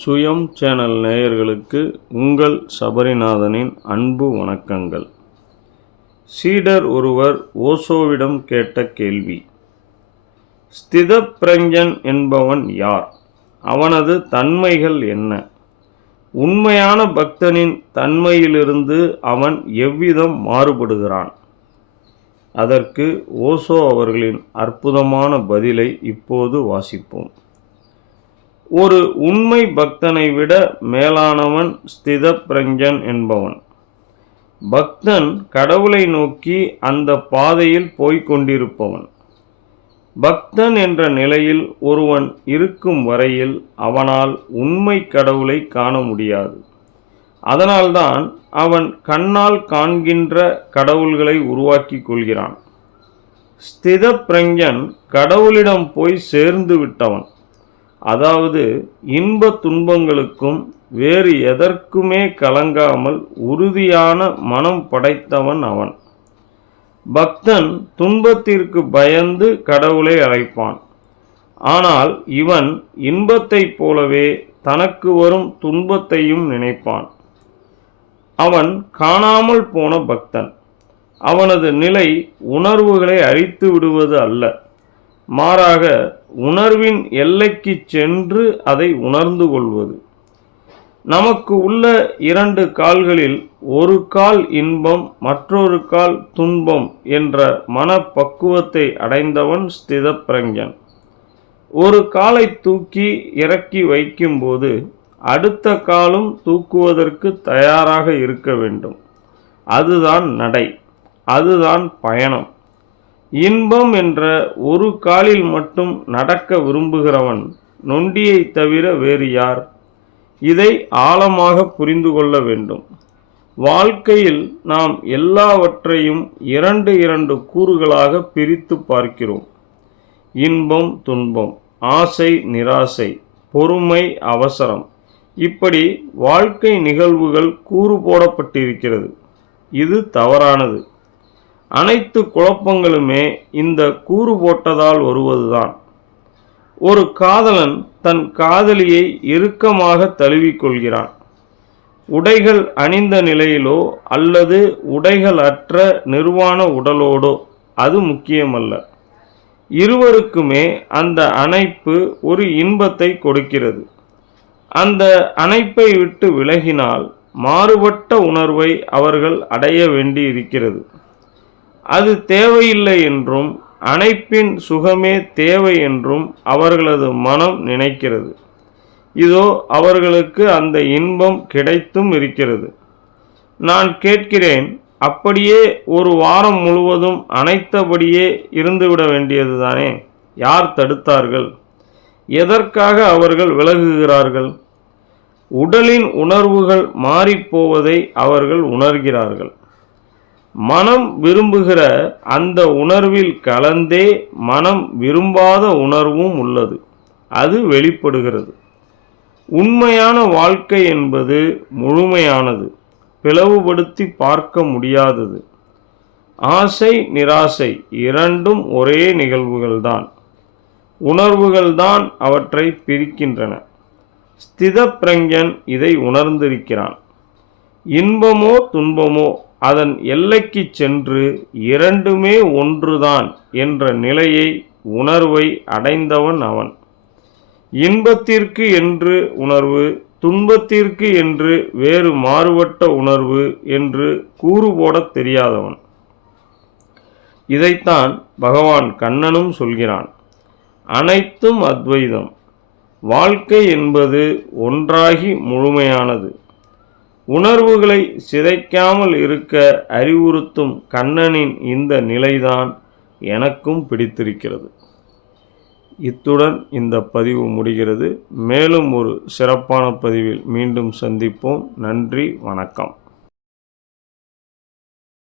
சுயம் சேனல் நேயர்களுக்கு உங்கள் சபரிநாதனின் அன்பு வணக்கங்கள். சீடர் ஒருவர் ஓசோவிடம் கேட்ட கேள்வி ஸ்திதப்பிரஞ்சன் என்பவன் யார்? அவனது தன்மைகள் என்ன? உண்மையான பக்தனின் தன்மையிலிருந்து அவன் எவ்விதம் மாறுபடுகிறான்? அதற்கு ஓசோ அவர்களின் அற்புதமான பதிலை இப்போது வாசிப்போம். ஒரு உண்மை பக்தனை விட மேலானவன் ஸ்தித பிரஞ்சன் என்பவன். பக்தன் கடவுளை நோக்கி அந்த பாதையில் போய்க் கொண்டிருப்பவன். பக்தன் என்ற நிலையில் ஒருவன் இருக்கும் வரையில் அவனால் உண்மை கடவுளை காண முடியாது. அதனால்தான் அவன் கண்ணால் காண்கின்ற கடவுள்களை உருவாக்கி கொள்கிறான். ஸ்தித பிரஞ்சன் கடவுளிடம் போய் சேர்ந்து விட்டவன். அதாவது இன்ப துன்பங்களுக்கும் வேறு எதற்குமே கலங்காமல் உறுதியான மனம் படைத்தவன் அவன். பக்தன் துன்பத்திற்கு பயந்து கடவுளை அழைப்பான். ஆனால் இவன் இன்பத்தைப் போலவே தனக்கு வரும் துன்பத்தையும் நினைப்பான். அவன் காணாமல் போன பக்தன். அவனது நிலை உணர்வுகளை அழித்து விடுவது அல்ல. மாறாக உணர்வின் எல்லைக்கு சென்று அதை உணர்ந்து கொள்வது. நமக்கு உள்ள இரண்டு கால்களில் ஒரு கால் இன்பம் மற்றொரு கால் துன்பம் என்ற மனப்பக்குவத்தை அடைந்தவன் ஸ்திதப்பிரஞ்சன் ஒரு காலை தூக்கி இறக்கி வைக்கும்போது அடுத்த காலும் தூக்குவதற்கு தயாராக இருக்க வேண்டும். அதுதான் நடை அதுதான் பயணம். இன்பம் என்ற ஒரு காலில் மட்டும் நடக்க விரும்புகிறவன் நொண்டியை தவிர வேறு யார்? இதை ஆழமாக புரிந்து கொள்ள வேண்டும். வாழ்க்கையில் நாம் எல்லாவற்றையும் இரண்டு இரண்டு கூறுகளாக பிரித்து பார்க்கிறோம். இன்பம் துன்பம் ஆசை நிராசை பொறுமை அவசரம். இப்படி வாழ்க்கை நிகழ்வுகள் கூறு போடப்பட்டிருக்கிறது. இது தவறானது. அனைத்து குழப்பங்களுமே இந்த கூறு போட்டதால் வருவதுதான். ஒரு காதலன் தன் காதலியை இறுக்கமாக தழுவிக்கொள்கிறான் உடைகள் அணிந்த நிலையிலோ அல்லது உடைகள் அற்ற நிர்வாண உடலோடோ அது முக்கியமல்ல. இருவருக்குமே அந்த அணைப்பு ஒரு இன்பத்தை கொடுக்கிறது. அந்த அணைப்பை விட்டு விலகினால் மாறுபட்ட உணர்வை அவர்கள் அடைய வேண்டியிருக்கிறது. அது தேவையில்லை என்றும் அணைப்பின் சுகமே தேவை என்றும் அவர்களது மனம் நினைக்கிறது. இதோ அவர்களுக்கு அந்த இன்பம் கிடைத்தும் இருக்கிறது. நான் கேட்கிறேன் அப்படியே ஒரு வாரம் முழுவதும் அனைத்தபடியே இருந்துவிட வேண்டியதுதானே? யார் தடுத்தார்கள்? எதற்காக அவர்கள் விலகுகிறார்கள்? உடலின் உணர்வுகள் மாறிப்போவதை அவர்கள் உணர்கிறார்கள். மனம் விரும்புகிற அந்த உணர்வில் கலந்தே மனம் விரும்பாத உணர்வும் உள்ளது. அது வெளிப்படுகிறது. உண்மையான வாழ்க்கை என்பது முழுமையானது. பிளவுபடுத்தி பார்க்க முடியாதது. ஆசை நிராசை இரண்டும் ஒரே நிகழ்வுகள்தான். உணர்வுகள்தான் அவற்றை பிரிக்கின்றன. ஸ்தித இதை உணர்ந்திருக்கிறான். இன்பமோ துன்பமோ அதன் எல்லைக்கு சென்று இரண்டுமே ஒன்றுதான் என்ற நிலையை உணர்வை அடைந்தவன் அவன். இன்பத்திற்கு என்று உணர்வு துன்பத்திற்கு என்று வேறு மாறுபட்ட உணர்வு என்று கூறு போடத் தெரியாதவன். இதைத்தான் பகவான் கண்ணனும் சொல்கிறான். அனைத்தும் அத்வைதம். வாழ்க்கை என்பது ஒன்றாகி முழுமையானது. உணர்வுகளை சிதைக்காமல் இருக்க அறிவுறுத்தும் கண்ணனின் இந்த நிலைதான் எனக்கும் பிடித்திருக்கிறது. இத்துடன் இந்த பதிவு முடிகிறது. மேலும் ஒரு சிறப்பான பதிவில் மீண்டும் சந்திப்போம். நன்றி வணக்கம்.